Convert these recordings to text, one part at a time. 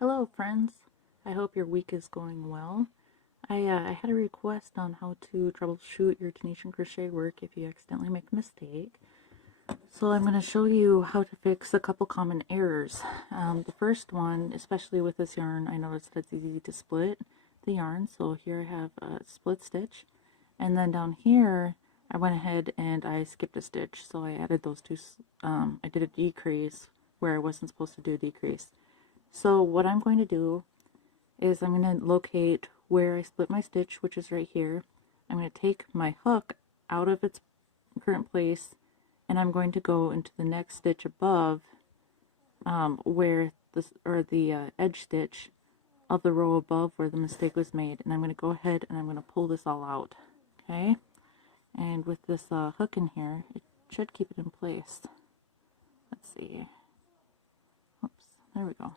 Hello friends, I hope your week is going well. I had a request on how to troubleshoot your Tunisian crochet work if you accidentally make a mistake. So I'm going to show you how to fix a couple common errors. The first one, especially with this yarn, I noticed that it's easy to split the yarn. So here I have a split stitch, and then down here I went ahead and I skipped a stitch. So I added those two, I did a decrease where I wasn't supposed to do a decrease. So what I'm going to do is I'm going to locate where I split my stitch, which is right here. I'm going to take my hook out of its current place, and I'm going to go into the next stitch above where the edge stitch of the row above where the mistake was made, and I'm going to go ahead and I'm going to pull this all out. Okay, and with this hook in here, it should keep it in place. Let's see. Oops, there we go.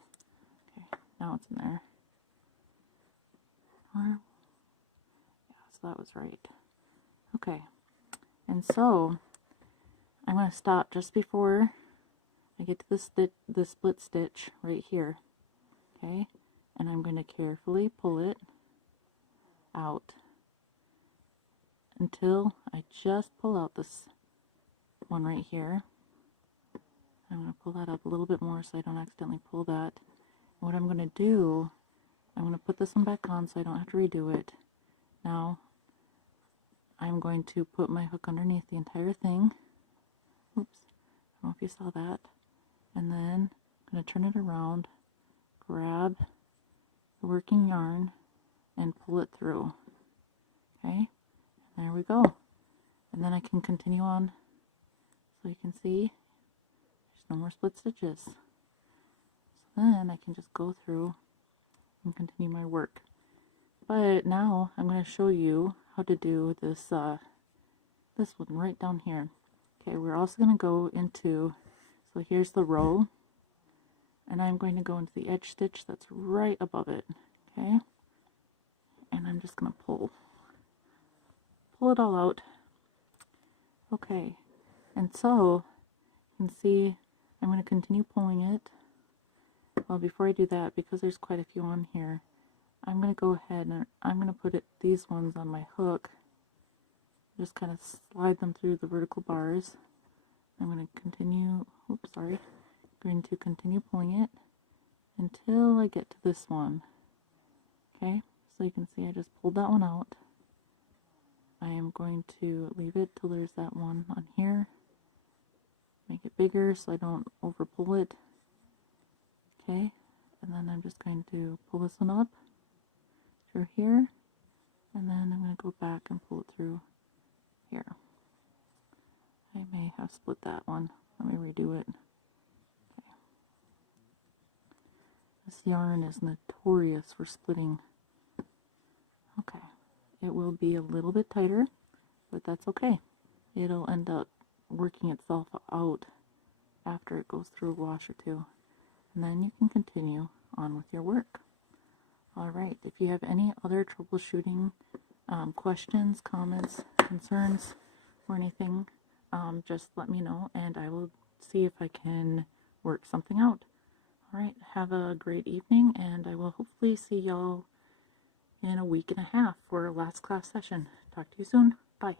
Now it's in there. Yeah, so that was right. Okay, and so I'm going to stop just before I get to the split stitch right here. Okay, and I'm going to carefully pull it out until I just pull out this one right here. I'm going to pull that up a little bit more so I don't accidentally pull that. What I'm going to do, I'm going to put this one back on so I don't have to redo it. Now, I'm going to put my hook underneath the entire thing. Oops, I don't know if you saw that. And then I'm going to turn it around, grab the working yarn, and pull it through. Okay, and there we go. And then I can continue on so you can see there's no more split stitches. So then I can just go through and continue my work. But now I'm going to show you how to do this this one right down here. Okay, we're also going to go into, so here's the row, and I'm going to go into the edge stitch that's right above it. Okay, and I'm just going to pull it all out. Okay, and so you can see I'm going to continue pulling it. Well, before I do that, because there's quite a few on here, I'm going to go ahead and I'm going to put these ones on my hook. Just kind of slide them through the vertical bars. I'm going to continue, going to continue pulling it until I get to this one. Okay, so you can see I just pulled that one out. I am going to leave it till there's that one on here. Make it bigger so I don't over pull it. Okay, and then I'm just going to pull this one up through here, and then I'm going to go back and pull it through here. I may have split that one. Let me redo it. Okay. This yarn is notorious for splitting. Okay, it will be a little bit tighter, but that's okay. It'll end up working itself out after it goes through a wash or two. And then you can continue on with your work. Alright, if you have any other troubleshooting questions, comments, concerns, or anything, just let me know and I will see if I can work something out. Alright, have a great evening, and I will hopefully see y'all in a week and a half for our last class session. Talk to you soon. Bye.